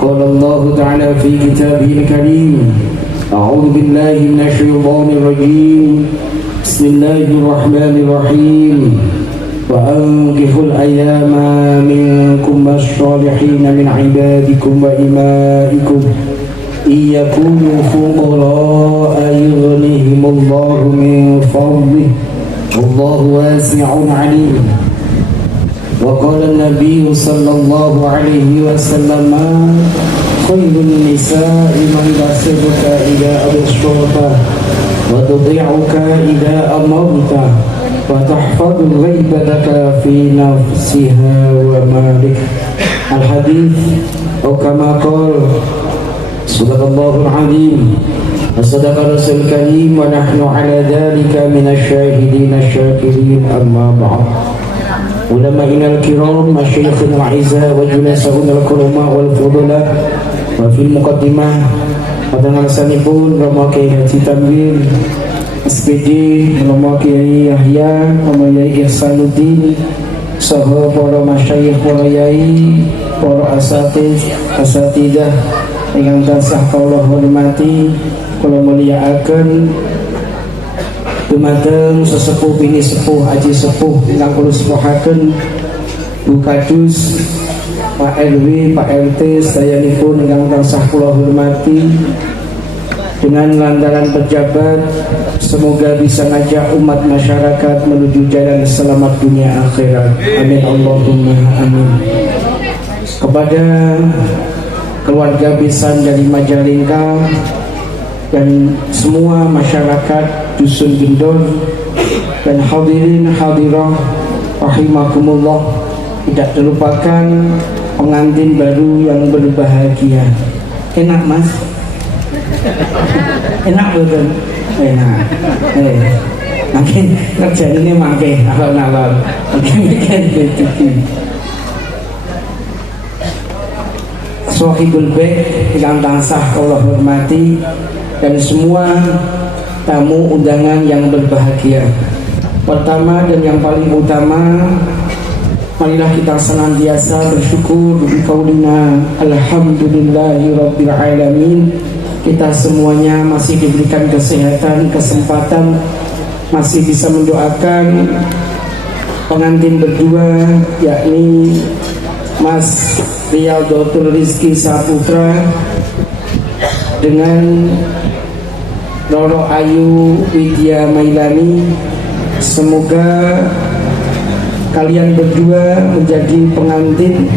قال الله تعالى في كتابه الكريم أعوذ بالله من الشيطان الرجيم بسم الله الرحمن الرحيم وأنكحوا الأيام منكم والصالحين من عبادكم وإمائكم إن يكونوا فقراء يغنيهم الله من فضله والله واسع عليم وقال النبي صلى الله عليه وسلم خير النساء من تسرك إذا أبصرت وتطيعك إذا أمرت وتحفظ غيبتك في نفسها ومالك. الحديث أو كما قال صدق الله العظيم وصدق رسول الكريم ونحن على ذلك من الشاهدين الشاكرين. أما بعد علماءنا الكرام مشايخنا الأعزاء وجلساؤنا الكرماء والفضلاء وفي المقدمة pada sanipun Rama Kiai Haji Tanwir SPD, Rama Kiai Yahya, Rama Kiai Ihsanuddin, saha para masyayikh, para yai, para asatidah ingkang tansah kula hormati, kula mulyakaken dumateng sesepuh bini sepuh aji sepuh ingkang kula sepuhaken Bu Kadus, Pak RW, Pak RT sayanipun ingkang tansah kula hormati, dengan lantaran pejabat semoga bisa ngajak umat masyarakat menuju jalan selamat dunia akhirat. Amin Allahumma amin. Kepada keluarga besan dari Majalengka dan semua masyarakat Dusun Gendor dan hadirin hadirah rahimakumullah, tidak terlupakan pengantin baru yang berbahagia. Enak mas? Enak betul? Enak. Makin kerjaan ini makin alon-alon, makin betul. Sohibul Bek yang tansah Allah hormati dan semua tamu undangan yang berbahagia. Pertama dan yang paling utama, marilah kita senantiasa bersyukur bikaulina alhamdulillahirabbil alamin. Kita semuanya masih diberikan kesehatan, kesempatan, masih bisa mendoakan pengantin berdua, yakni Mas Riyadhatul Rizki Saputra dengan Roro Ayu Widya Mailani. Semoga kalian berdua menjadi pengantin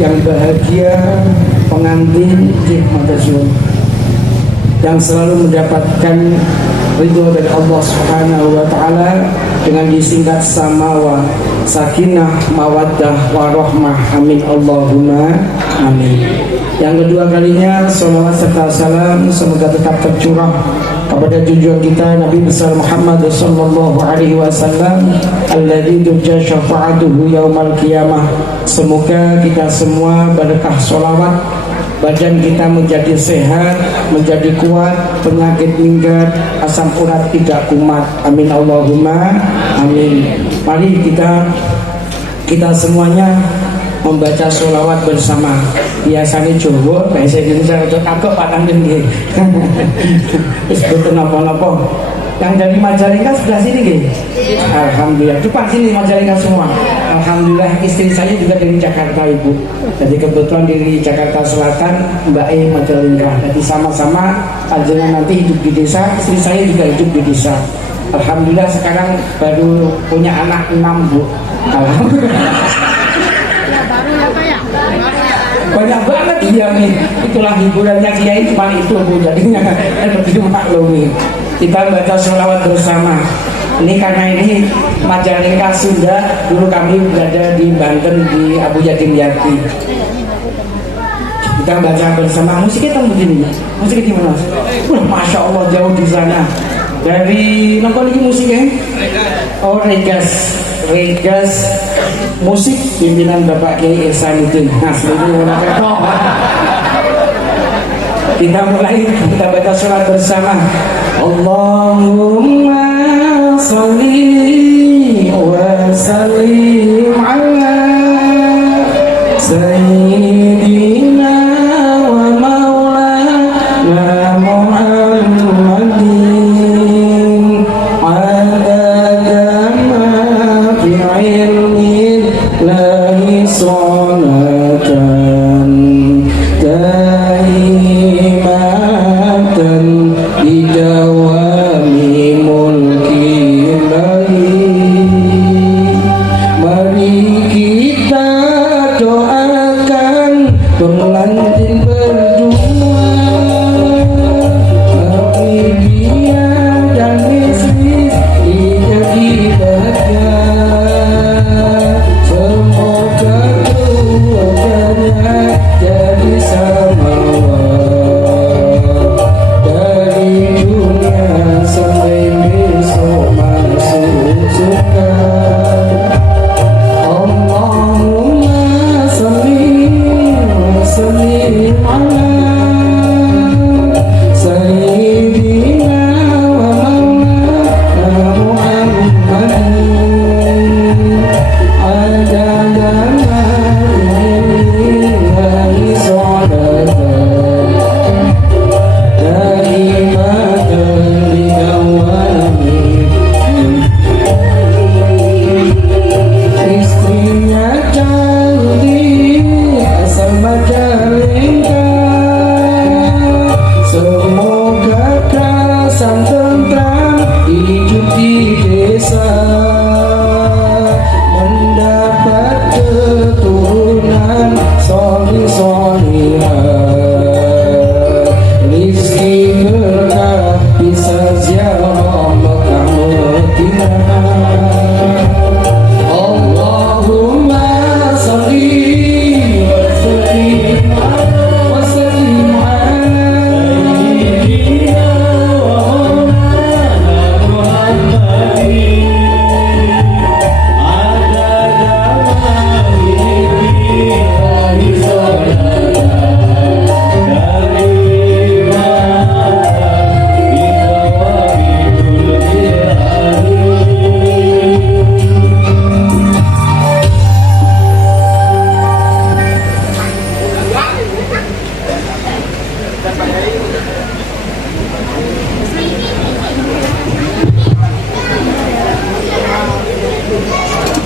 yang bahagia, pengantin yang selalu mendapatkan ridho dari Allah Subhanahu wa taala dengan disingkat samawa, sakinah, mawaddah, warahmah. Amin Allahumma amin. Yang kedua kalinya salawat serta salam semoga tetap tercurah kepada junjungan kita Nabi besar Muhammad sallallahu alaihi wasallam alladzi turja syafa'atuhu yaumal qiyamah. Semoga kita semua berkah salawat, badan kita menjadi sehat, menjadi kuat, penyakit minggat, asam urat tidak kumat. Amin Allahumma amin. Mari kita semuanya membaca sholawat bersama. Biasanya Jawa, bahasa Indonesia itu agak patang tinggi. Sebetulnya apa-apa. Yang dari Majalengka sebelah sini gitu. Alhamdulillah. Cepat sini Majalengka semua. Alhamdulillah istri saya juga dari Jakarta Ibu. Jadi kebetulan dari Jakarta Selatan, Mbak E Majalengka. Jadi sama-sama panjenengan nanti hidup di desa, istri saya juga hidup di desa. Alhamdulillah sekarang baru punya anak 6 Bu. Alhamdulillah. Banyak banget iya nih. Itulah hiburannya Kiai cuma itu Bu, jadinya lebih maklumi. Kita baca sholawat bersama. Ini karena ini Majalengka Sunda, dulu kami berada di Banten di Abu Yatim Yati. Kita baca bersama. Musiknya kan begini. Musiknya gimana? Masya Allah jauh di sana. Dari apa lagi musiknya? Oh Regas musik pimpinan Bapak Kiai Ihsanuddin. Nah, kita mulai, kita baca sholat bersama. Allahumma sholli wa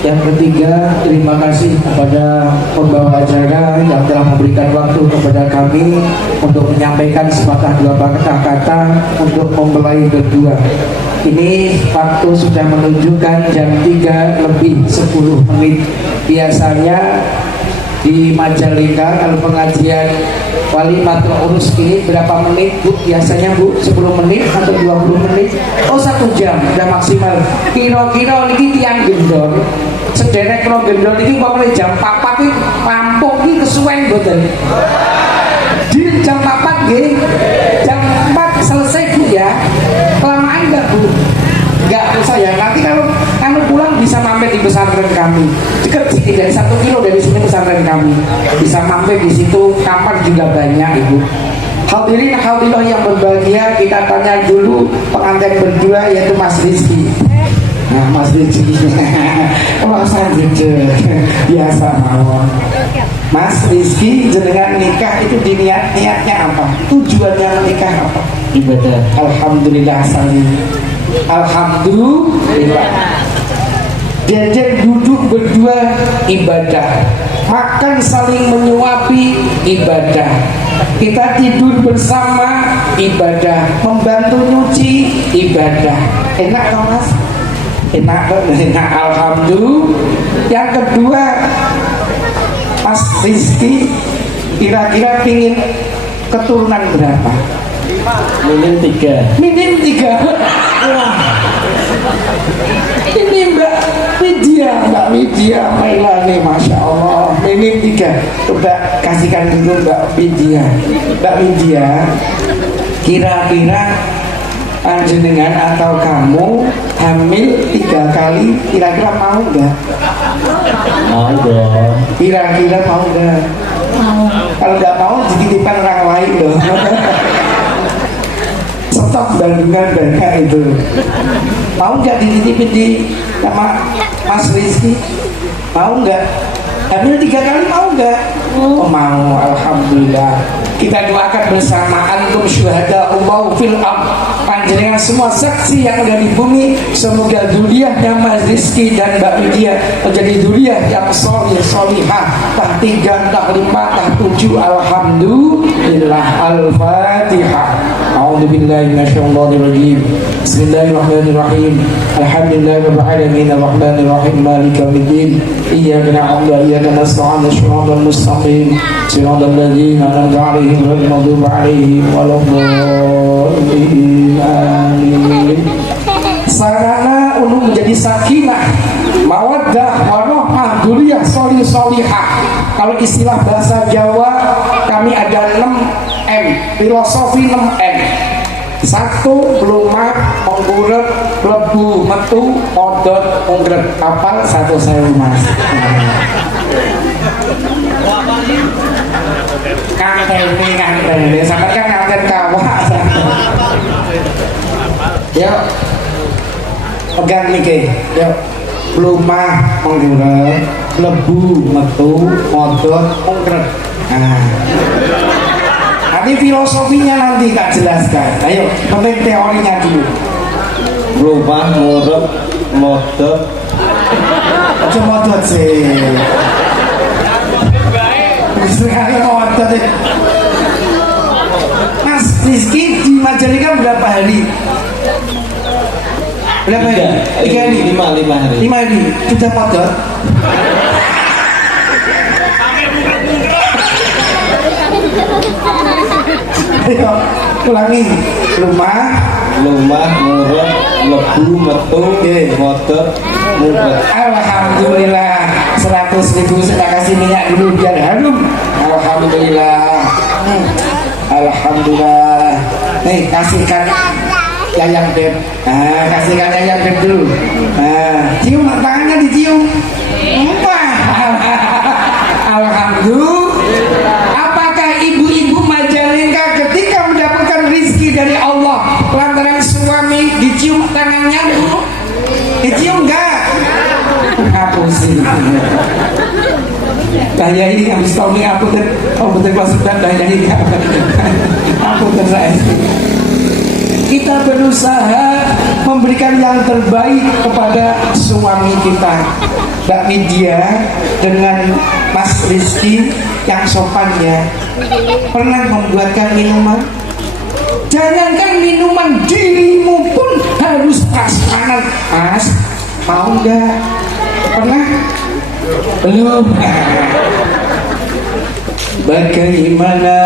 Yang ketiga, terima kasih kepada pembawa acara yang telah memberikan waktu kepada kami untuk menyampaikan sepatah dua patah kata untuk memulai berdua. Ini waktu sudah menunjukkan jam 3 lebih 10 menit. Biasanya di Majalengka kalau pengajian wali matul urus ini berapa menit Bu? Biasanya Bu 10 menit atau 20 menit? Oh 1 jam udah maksimal. Kira-kira ini tiang gendor sederek kalau gendor ini mulai jam 4 ini rampung ini kesuwen betul. Di jam 4 gini jam 4 selesai Bu ya. Kelamaan enggak Bu? Enggak usah ya, nanti kalau pulang bisa mampir di pesantren kami. Dekat sini dari 1 kilo dari sini pesantren kami. Bisa mampir di situ, kamar juga banyak Ibu. Hadirin hadirat yang berbahagia, kita tanya dulu pengantin berdua yaitu Mas Rizky. Nah Mas Rizky, masa gitu biasa mawon. Mas Rizky jenengan nikah itu niatnya apa? Tujuannya menikah apa? Ibadah. Alhamdulillah saling. Alhamdulillah. Diajak duduk berdua ibadah, makan saling menyuapi ibadah, kita tidur bersama ibadah, membantu nyuci ibadah. Enak dong Mas? Enak. Alhamdulillah. Yang kedua, Mas Rizky kira-kira pingin keturunan berapa? Minim 3. Minim 3. Wah. Ini Mbak Widya Mailani, Masya Allah, minim 3. Coba kasihkan dulu Mbak Widya. Mbak Widya, kira-kira jenengan atau kamu hamil 3 kali, kira-kira mau nggak? Mau dong. Kira-kira mau nggak? Mau. Kalau nggak mau, dititipkan orang lain dong. Stop bandingan banyak itu. Mau nggak dititipin di sama Mas Rizky? Mau nggak? Hamil 3 kali mau nggak? Oh mau, alhamdulillah. Kita doakan bersama antum syuhada Allah fil ardh. Panjenengan semua saksi yang ada di bumi, semoga dzurriyyahnya Mas Rizky dan Mbak Widya menjadi dzurriyyah yang sholih sholihah. Tah 3, tah 5, tah 7. Alhamdulillah. Al-Fatihah. A'udzubillahi minasyaitonir rajim. Bismillahirrahmanirrahim. Alhamdulillahirabbil alamin arrahmanir rahim maliki yaumiddin. Iyyaka na'budu wa iyyaka nasta'in ihdinas mustaqim. Shiratal ladzina an'amta 'alaihim ghairil maghdubi 'alaihim waladdallin. Amin. Sarana untuk menjadi sakinah, mawaddah, warahmah, dzurriyyah sholih sholihah. Kalau istilah bahasa Jawa kami ada 6M, filosofi 6M. 1, lumak, mengguret, lebu, metu, odot, unggrek. Kapal 1 sewu Mas. Kantene, sampai kan nganten kawah. Yuk, pegang niki. Yuk, lumah, mengguret, lebu, metu, odot, unggrek. Nah, nanti filosofinya nanti tak jelaskan. Ayo, penting teorinya dulu. Lumah, mengguret, modot. Aja modot sih. Sekali modot. Mas Rizky di Majalengka berapa hari? Berapa hari? 3 hari? 5 hari. 5 hari. Sudah modot? Ayo, ulangi. Lumah, murah, lebu, metu, modot, murah. Alhamdulillah. 100.000 saya kasih minyak dulu biar harum. Alhamdulillah. Alhamdulillah. Nih kasihkan Yayang Beb. Nah, kasihkan Yayang Beb dulu. Nah, cium tangannya dicium. Alhamdulillah. Apakah ibu-ibu Majalengka ketika mendapatkan rizki dari Allah lantaran suami dicium tangannya Bu? Dicium enggak? Aku sih. Daya ini habis tahun ini aku betul pasukan daya ini. Aku tersaing. Kita berusaha memberikan yang terbaik kepada suami kita. Mbak Widya dengan Mas Rizky yang sopannya pernah membuatkan minuman. Jangankan minuman, dirimu pun harus prasmanan. Mas, mau nggak? Pernah? Belum. Bagaimana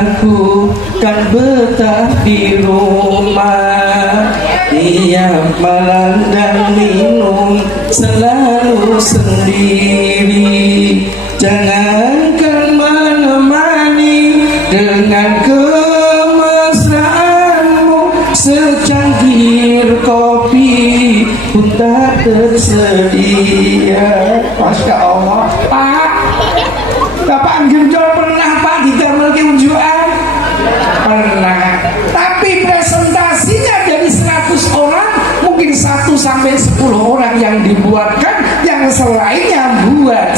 aku kan betah di rumah, tiap malam dan minum selalu sendiri. Jangankan menemani dengan kemesraanmu, secangkir kopi pun tak tersedia. Masya Allah, Pak. Bapak Gendol pernah Pak didamel keunjuan? Pernah. Tapi presentasinya dari 100 orang mungkin 1 sampai 10 orang yang dibuatkan, yang selainnya buat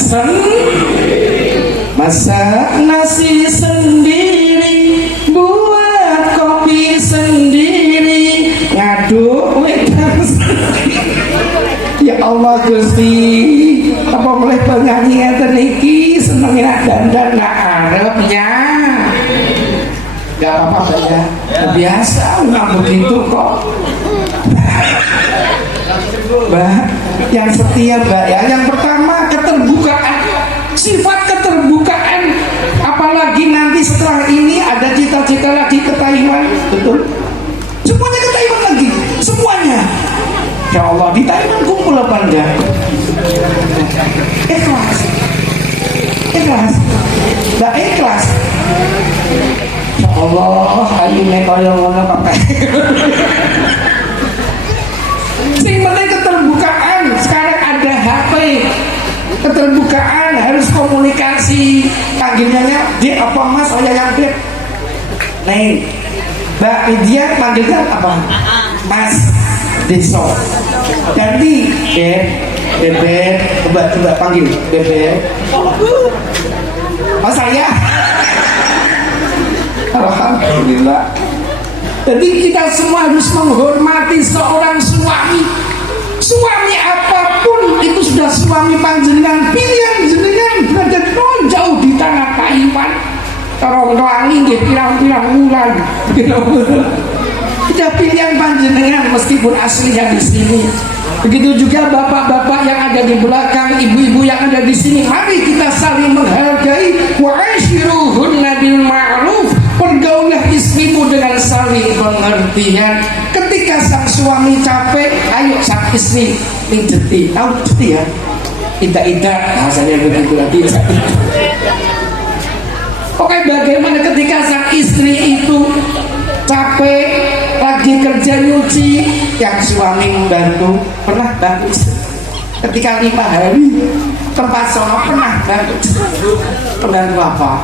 masak nasi sendiri, buat kopi sendiri, ngaduk wedang sendiri. Ya Allah Gusti, apa mulai penyanyi ngeten iki senengnya dandan nak arepnya. Gak apa-apa ya, biasa nggak begitu kok. Mbak, yang setia Mbak ya. Yang pertama keterbukaan, sifat keterbukaan. Apalagi nanti setelah ini ada cita-cita lagi ke Taiwan, betul? Semuanya ke Taiwan lagi, semuanya. Ya Allah, di Taiwan kumpul apa enggak? Ikhlas, ikhlas, enggak ikhlas. Ya Allah, ayo nek kaya ngono pakai. Sing penting keterbukaan. Sekarang ada HP, keterbukaan, harus komunikasi. Panggilannya dia apa Mas, saya yang dia. Nih, Mbak Widya panggilnya apa? Mas Deso. Ganti, Bebek, coba panggil Bebek. Oh saya. Alhamdulillah. Jadi kita semua harus menghormati seorang suami. Suami apapun itu sudah suami panjenengan, pilihan jenengan berada jauh di tanah Taiwan. Terong wangi nggih pirang-pirang wulan. Kita pilihan panjenengan meskipun aslinya di sini. Begitu juga bapak-bapak yang ada di belakang, ibu-ibu yang ada di sini. Mari kita saling menghargai. Wa ashiruhunna bil ma'ruf. Pergaulah istrimu dengan saling pengertian. Ketika sang suami capek, ayo sang istri pijeti. Tahu pijeti ya? Tidak bahasanya begitu lagi. Oke, bagaimana ketika sang istri itu capek lagi kerja nyuci, yang suami membantu? Pernah bantu istri? Ketika 5 hari tempat sono pernah bantu? Pembantu apa?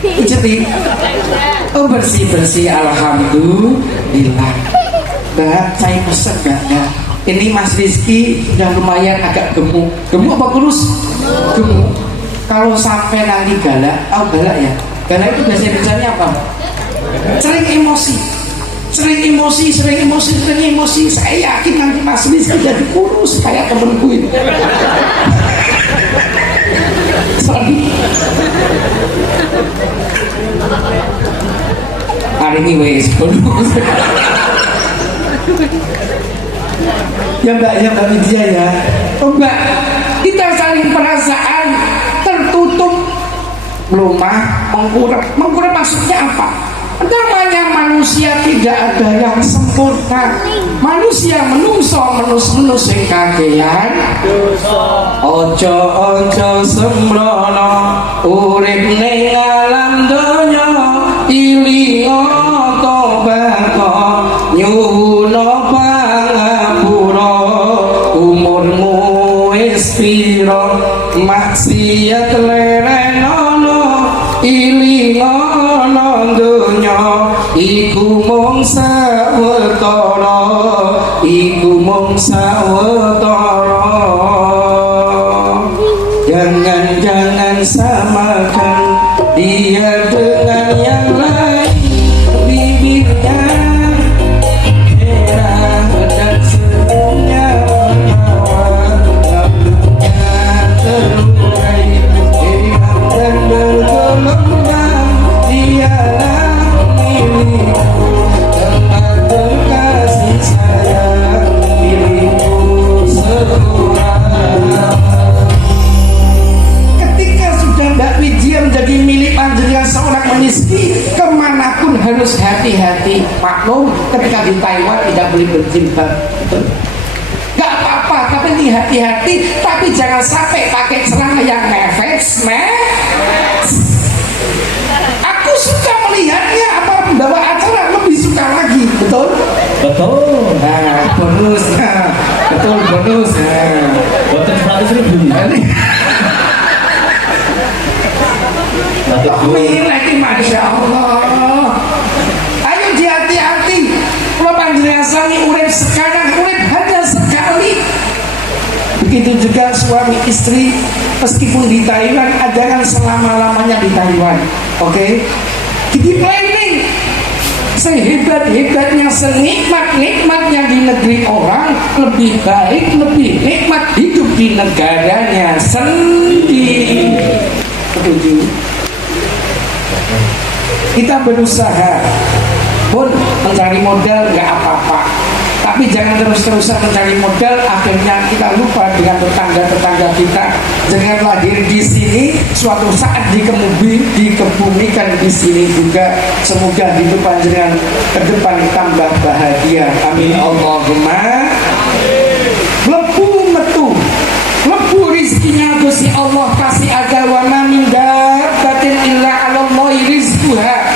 Pijeti. Oh, bersih-bersih, alhamdulillah. Mbak, saya pesen Mbak ya. Ini Mas Rizky udah lumayan agak gemuk. Gemuk apa kurus? Gemuk. Kalau sampai nanti galak, galak ya. Galak itu biasanya apa? Sering emosi. Saya yakin nanti Mas Rizky jadi kurus kayak temenku ini. Sorry. Hari ini wes kurus. Ya Mbak Widya ya. Oh Mbak, kita saling perasaan tertutup, melumah, mengkurap maksudnya apa? Namanya manusia tidak ada yang sempurna. Manusia menungso sing kakean. Ojo sembrono urip ning alam donya, ilingo tobako nyuwuna pangapura. Umurmu wis pira maksiat lerenono, ilingo donya iku mung sawetara, jangan samakan dia dengan yang lain. Bibirnya boleh berjilbab, betul? Gak apa-apa, tapi hati-hati, tapi jangan sampai pakai celana yang mefes. Aku suka melihatnya, apa membawa acara lebih suka lagi, betul? Betul. Nah, bonus, betul bonus. Boten 100.000. Lagi masya Allah. Ayo hati-hati. Kalau panjenengan sami urip sekarang, urip hanya sekali. Begitu juga suami istri, meskipun di Taiwan, jangan selama-lamanya di Taiwan. Oke? Jadi planning. Sehebat-hebatnya, senikmat-nikmatnya di negeri orang, lebih baik, lebih nikmat hidup di negaranya sendiri. Setuju? Kita berusaha pun mencari modal nggak apa-apa, tapi jangan terus-terusan mencari modal, akhirnya kita lupa dengan tetangga-tetangga kita. Jangan lahir di sini, suatu saat dikebumikan di sini juga. Semoga hidup panjenengan ke depan tambah bahagia. Amin Allahumma. Lebu metu, lebu rizkinya Gusti Allah pasti ada. Wa ma min dabbatin illa 'alallahi rizquha.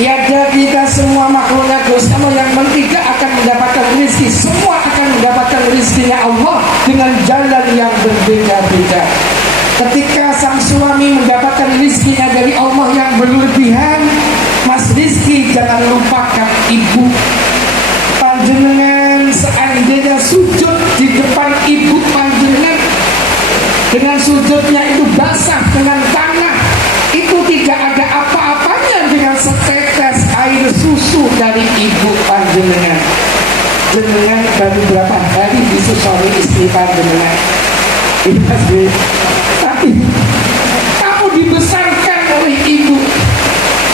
Tiada kita semua makhluknya Gusti Allah yang tidak akan mendapatkan rezeki. Semua akan mendapatkan rezekinya Allah dengan jalan yang berbeda-beda. Ketika sang suami mendapatkan rezekinya dari Allah yang berlebihan, Mas Rizki jangan lupakan ibu. Panjenengan seandainya sujud di depan ibu panjenengan, dengan sujudnya itu basah dengan tanah, itu tidak ada apa-apanya dengan setetes air susu dari ibu panjenengan. Jenengan baru berapa hari disusui istri panjenengan, tapi kamu dibesarkan oleh ibu.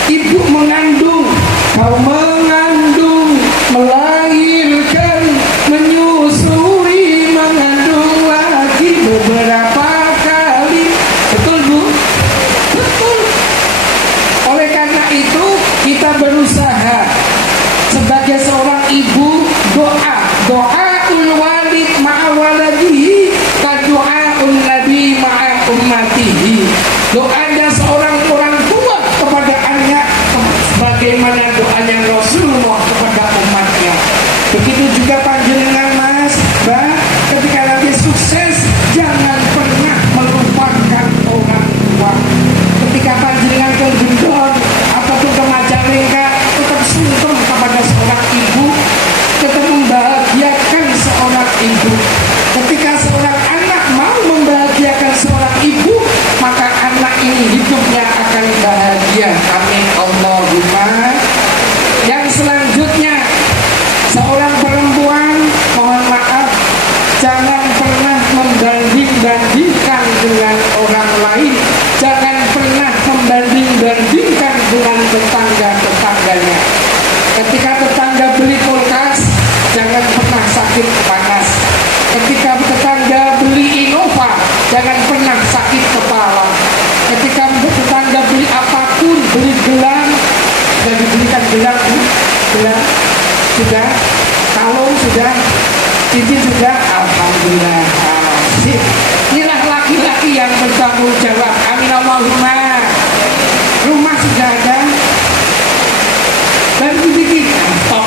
Ibu mengandung, kau mengandung, melahirkan, menyusui, mengandung lagi beberapa kali. Betul Bu? Betul. Oleh karena itu kita berusaha sebagai seorang ibu, doaul walid ma'a waladihi ka doaun nabi ma'a ummatihi. Doanya seorang orang tua kepada anak sebagaimana doanya Rasulullah kepada umatnya. Begitu juga panjenengan Mas, Mbak, ketika nanti sukses jangan pernah melupakan orang tua. Ketika panjenengan ke Gendon ataupun ke Majalengka, tetap sungkem kepada seorang ibu, tetap membahagiakan seorang ibu. Ketika seorang anak mau membahagiakan seorang ibu, maka anak ini hidupnya akan bahagia. Amin Allahumma. Yang selanjutnya, seorang perempuan, mohon maaf, jangan pernah membanding-bandingkan dengan orang lain. Jangan pernah membanding-bandingkan dengan tetangga-tetangganya. Ketika tetangga beli kulkas, jangan pernah sakit panas. Ketika tetangga beli Innova, jangan pernah sakit kepala. Ketika tetangga beli apapun, beli gelang, sudah dibelikan gelang, sudah, kalung sudah, cincin sudah, alhamdulillah. Sip. Inilah laki-laki yang bertanggung jawab. Amin Allahumma. Rumah sudah ada, dan begitu top.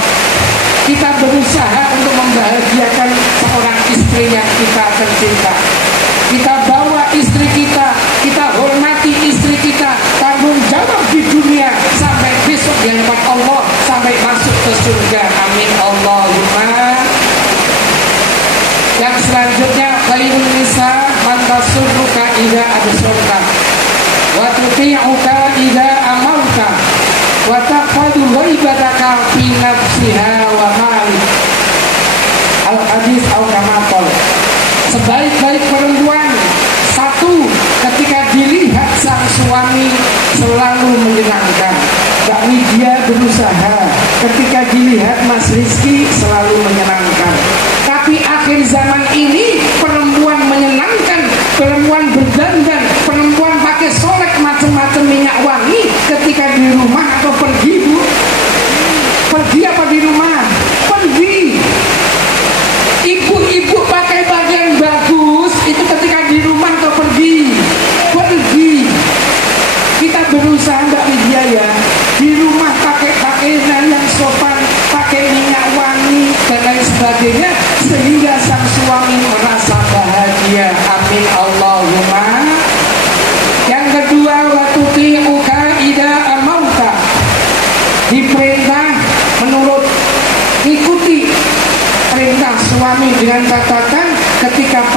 Kita berusaha untuk membahagiakan seorang istri yang kita tercinta. Kita bawa istri kita, kita hormati istri kita, tanggung jawab di dunia sampai besok di hadapan Allah, sampai masuk ke surga. Amin Allahumma. Yang selanjutnya, khairun nisa man tasurruka idza absarta wa tuti'uka idza amarta wa taqadu ghaibataka fi nafsiha wa malik. Al-hadis al-kamatol. Sebaik-baik perempuan, satu, ketika dilihat sang suami selalu menyenangkan. Mbak Widya berusaha ketika dilihat Mas Rizki selalu menyenangkan. Tapi akhir zaman ini perempuan menyenangkan, perempuan berdandan, perempuan pakai solek macam-macam minyak wangi ketika di rumah atau pergi Bu. Pergi apa di rumah? Pergi.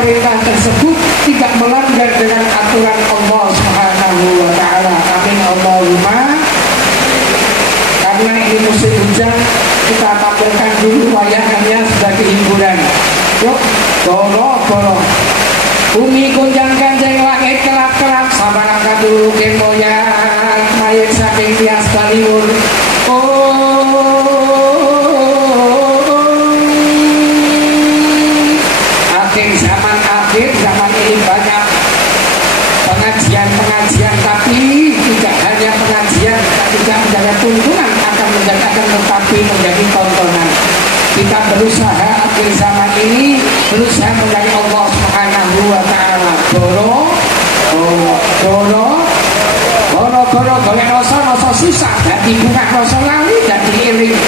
perintah tersebut tidak melanggar dengan aturan Allah Subhanahu wa taala. Amin Allahumma. Karena ini musim hujan, kita tampilkan dulu wayangannya sebagai hiburan. Yuk, goro-goro. Bumi gunjang ganjeng, langit kelap-kelap, sabana kadulu kemoyan, mayat saking tias baliur. Akhir zaman ini banyak pengajian, tapi tidak hanya pengajian, tidak menjadi tuntunan, akan tetapi menjadi tontonan. Kita berusaha akhir zaman ini berusaha mencari Allah Subhanahu wa taala. Goro golek rasa susah, dadi bunga rasa lali, dadi iring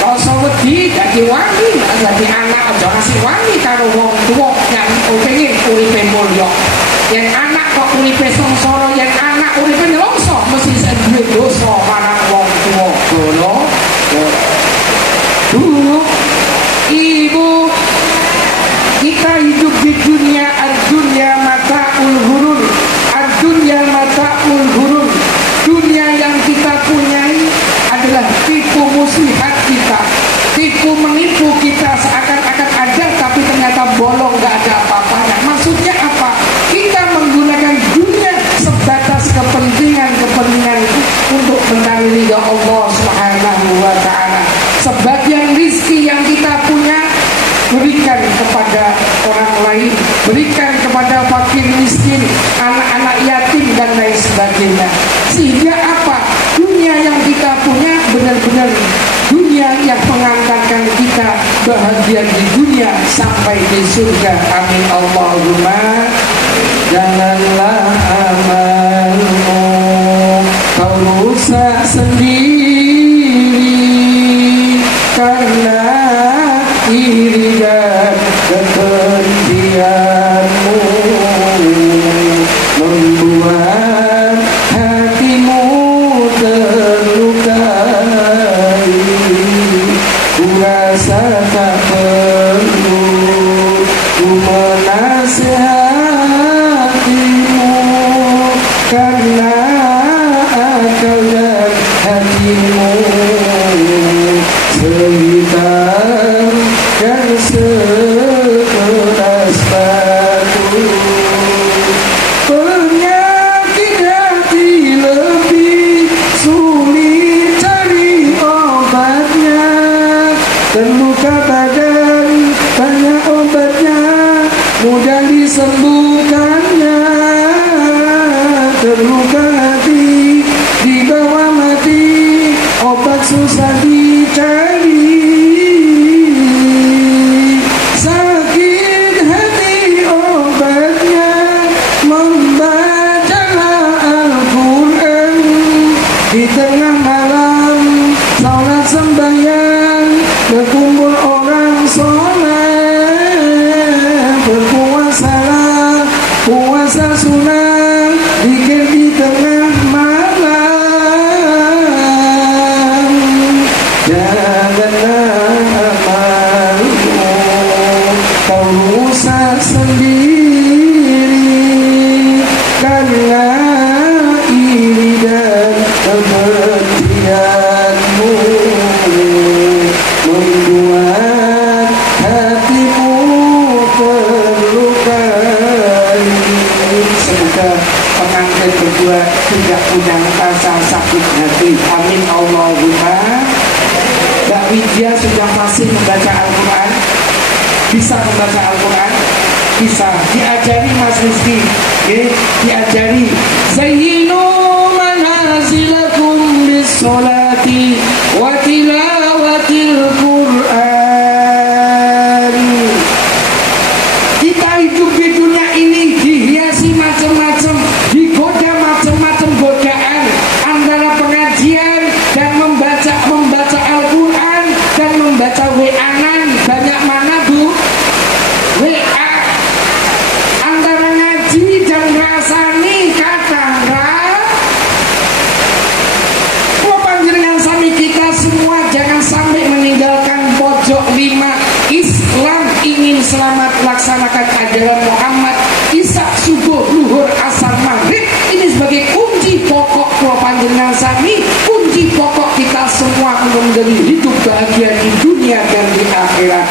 rasa wedi, dadi wangi, dadi anak aja ngasih wangi karo wong tuwa yang kepengin uripe mulya. Yen anak kok uripe sengsara, yen anak uripe nelongso mesti duwe dosa marang wong tuwa. Dulu ibu kita hidup di dunia, ad-dunya mata'ul ghurur, ad-dunya mata'ul ghurur. Dunia yang kita punyai adalah tipu muslihat kita, tipu menipu kita seakan-akan ada tapi ternyata bolong, gak ada apa-apanya. Maksudnya apa? Kita menggunakan dunia sebatas kepentingan untuk mencari ridha Allah Subhanahu wa taala. Sebagian rizki yang kita punya berikan kepada orang lain, berikan kepada fakir miskin, anak-anak yatim dan lain sebagainya. Sehingga apa? Dunia yang kita punya benar-benar dunia yang mengantarkan kita bahagia di dunia sampai di surga. Amin Allahumma. Janganlah amalmu kau rusak sendiri karena iri dan kebencianmu membuat hatimu terlukai. Ku rasa tak perlu ku menasihatimu karena akal dan hatimu sehitam dan sekeras batu. Penyakit hati lebih sulit cari obatnya, terluka badan banyak obatnya, mudah disembuhkannya. Terluka hati dibawa mati, obat susah dicari. Sakit hati obatnya membacalah Al-Quran. Di tengah malam salat sembahyang, berkumpul orang soleh, berpuasalah puasa sunnah, zikir di tengah malam. Janganlah amalmu kau rusak sendiri karena iri dan kebencianmu membuat hatimu terlukai. Semoga pengantin berdua tidak punya rasa sakit hati. Amin Allahumma. Mbak Widya sudah masih membaca Al-Quran? Bisa membaca Al-Quran? Bisa. Diajari Mas Rizky, diajari. Zayyinu manazilakum bis-sholati wa tilawatil Quran. Kita hidup di dunia ini dihiasi macam-macam, digoda macam-macam godaan, antara pengajian dan membaca Al-Quran dan membaca WA-an. Banyak mana Bu? WA antara ngaji dan rasani kata panjenengan sami kita semua jangan sampai meninggalkan pojok ajaran Muhammad, Isya, subuh, luhur, asar, maghrib, ini sebagai kunci pokok kula panjenengan sami, kunci pokok kita semua untuk menjadi hidup bahagia di dunia dan di akhirat.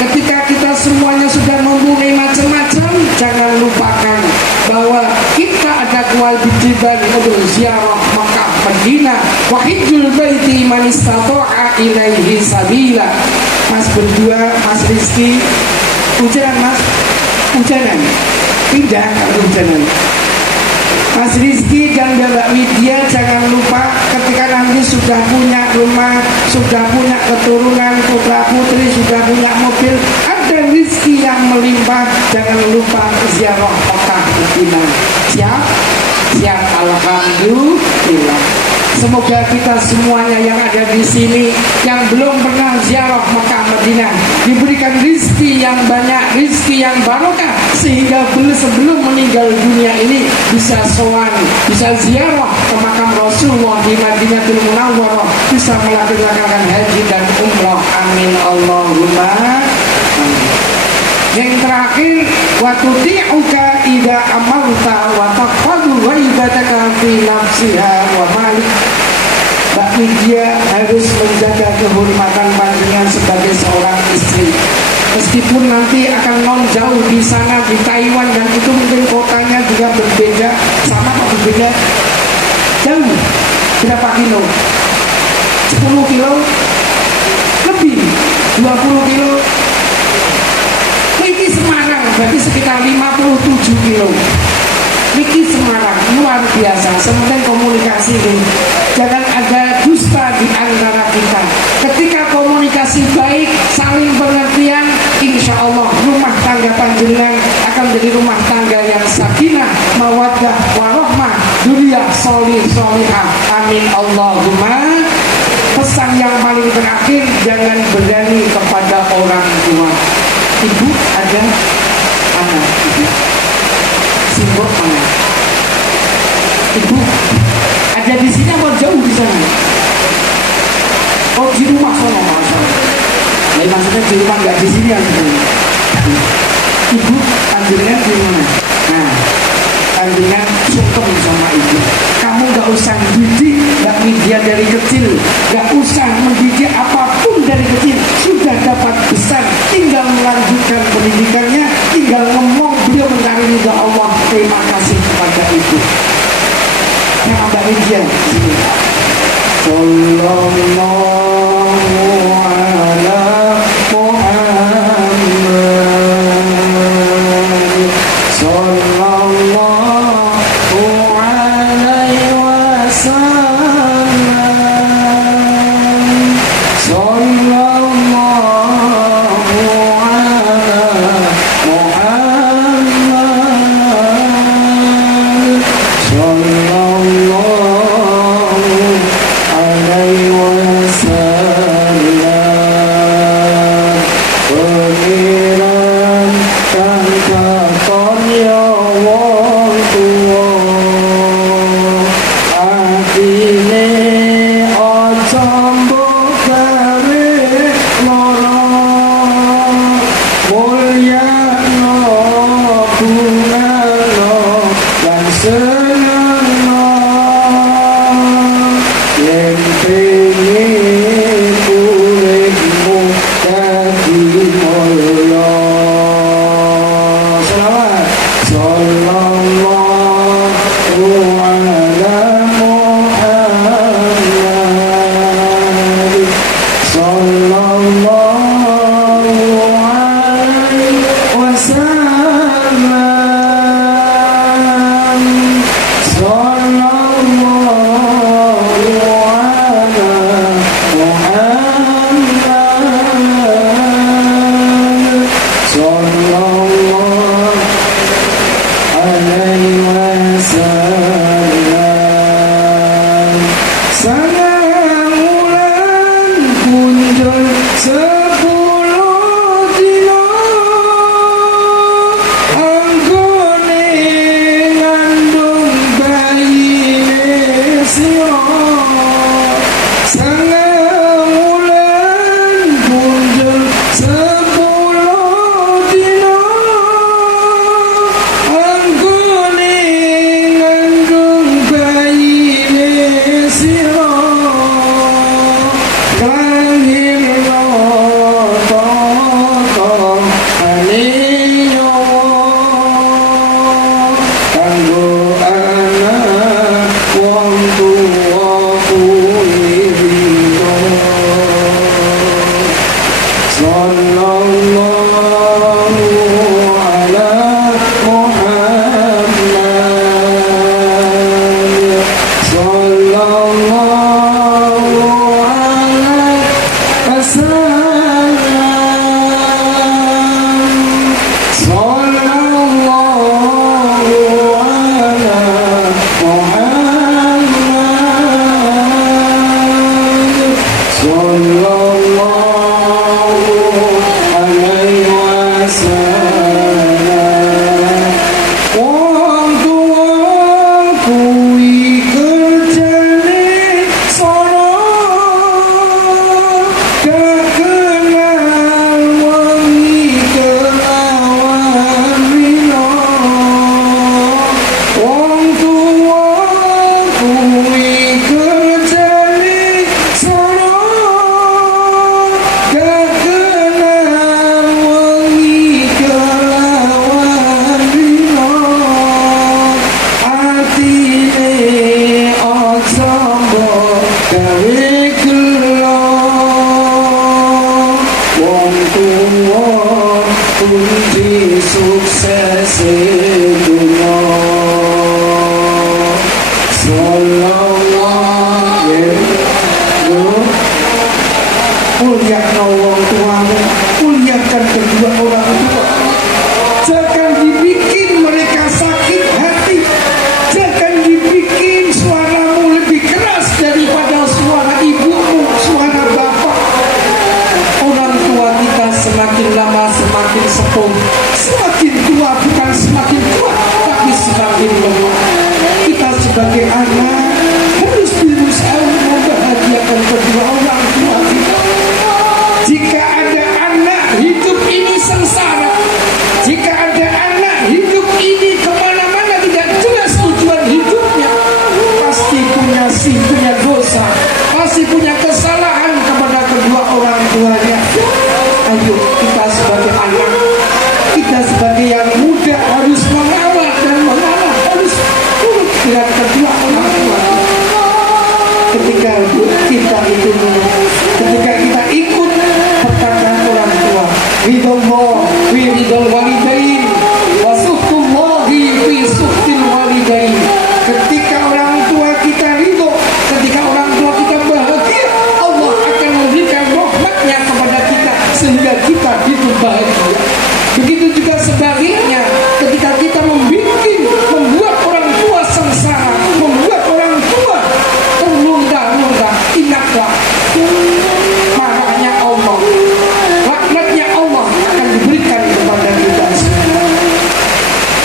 Ketika kita semuanya sudah mempunyai macam-macam, jangan lupakan bahwa kita ada kewajiban untuk ziarah Makkah, Madinah, wa hajjul baiti man istata'a ilaihi sabila. Mas berdua, Mas Rizky, hujanan Mas, hujanan, tidak kalau hujanan. Mas Rizky dan Mbak Widya jangan lupa ketika nanti sudah punya rumah, sudah punya keturunan, putra putri, sudah punya mobil, ada rezeki yang melimpah, jangan lupa ziarah Makkah Madinah. Siap? Siap, alhamdulillah. Semoga kita semuanya yang ada di sini yang belum pernah ziarah Makkah Madinah diberikan rizki yang banyak, rizki yang barokah, sehingga sebelum meninggal dunia ini bisa sowan, bisa ziarah ke makam Rasulullah di Madinatul Munawwarah, bisa melaksanakan haji dan umrah. Amin Allahumma amin. Yang terakhir, wa tuti'uka idza amarta wa taqadu ghaibatan fi nafsiha wa malik. Mbak Widya harus menjaga kehormatan panjenengan sebagai seorang istri. Meskipun nanti akan non jauh di sana di Taiwan dan itu mungkin kotanya juga berbeda, sama atau berbeda? Jauh. Berapa kilo? 10 kilo? Lebih? 20 kilo? Niki Semarang berarti sekitar 57 kilo. Niki Semarang luar biasa. Sementing komunikasi ini, jangan ada dusta di antara kita. Ketika komunikasi baik, saling pengertian, insya Allah rumah tangga panjenengan akan menjadi rumah tangga yang sakinah, mawaddah, warahmah, dzurriyyah sholih sholihah. Amin Allahumma. Pesan yang paling terakhir, jangan berani kepada orang tua. Ibu ada anak, ibu simbol anak. Ibu ada di sini apa jauh di sana? Oh di rumah sana, masalah. Nah, maksudnya di rumah nggak di sini ya. Ibu panjenengan di mana? Nah, panjenengan sungkem sama ibu. Kamu nggak usah didik Mbak Widya dari kecil, nggak usah mendidik apapun dari kecil, sudah dapat besar, tinggal melanjutkan pendidikannya, tinggal ngomong beliau mencari ridha Allah. Terima kasih kepada ibu. Nah, Mbak Widya sini. Sallallahu ala Muhammad, sallallahu alaihi wasallam, sallallahu ala Muhammad, sallallahu alaihi wasallam.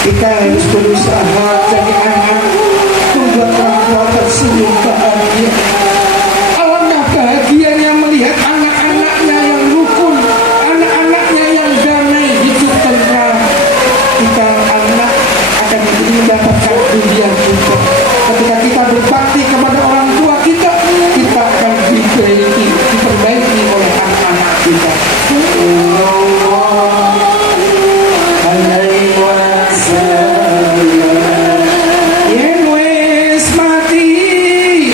Kita harus berusaha jadi anak, membuat orang tua tersenyum bahagia. Alangkah bahagianya melihat anak-anaknya yang rukun, anak-anaknya yang damai, hidup tentram. Kita anak akan mendapatkan dunia juga. Ketika kita berbakti kepada orang tua kita, kita akan diperbaiki oleh anak-anak kita. Yen wis mati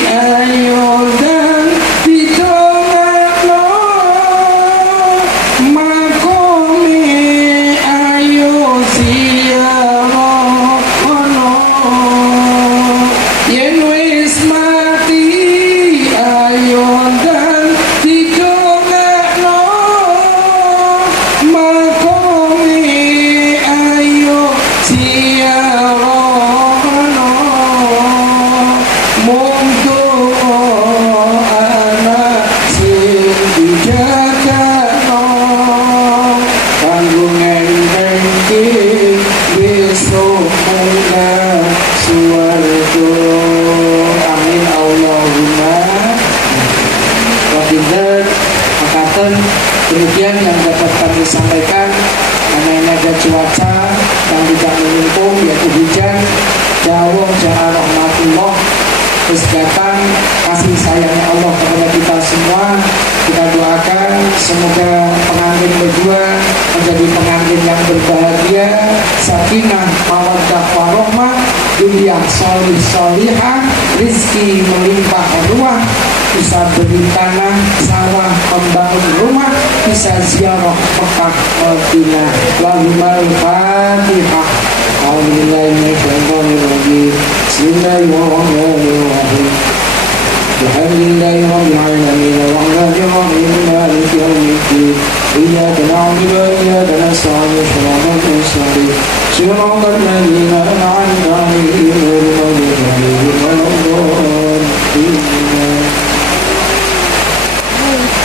ayo dan ditolakno, makome ayo siarono. Yen wis mati ayo dan ditolakno, makome ayo siarono. Monggo anak sing dijagano, kanggo ngentengke besok munggah swarga. Amin Allahumma. Wabillahi makaten. Demikian yang dapat kami sampaikan. Karena ini ada cuaca yang tidak mendukung, yaitu hujan, jauh jangan rahmatullah, kesehatan, kasih sayangnya Allah kepada kita semua. Kita doakan semoga pengantin berdua menjadi pengantin yang berbahagia, sakinah, mawaddah, warohmah, dunia solih solihah, rizki melimpah ruah, bisa beli tanah, sawah, membangun rumah, bisa ziarah Mekah, Madinah. Lahumul Fatihah. A'udzubillahiminasyaitonirrajim. Bismillahirrahmanirrahim. Alhamdulillahi rabbil alamin, arrahmanirrahim, maliki yaumiddin. Iyyaka na'budu wa iyyaka nasta'in. Ihdinas siratal siratal ladzina an'amta 'alaihim ghairil maghdubi 'alaihim waladdallin.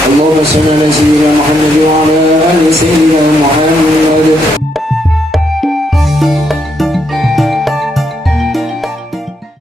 اللهم صل على سيدنا محمد وعلى ال سيدنا محمد.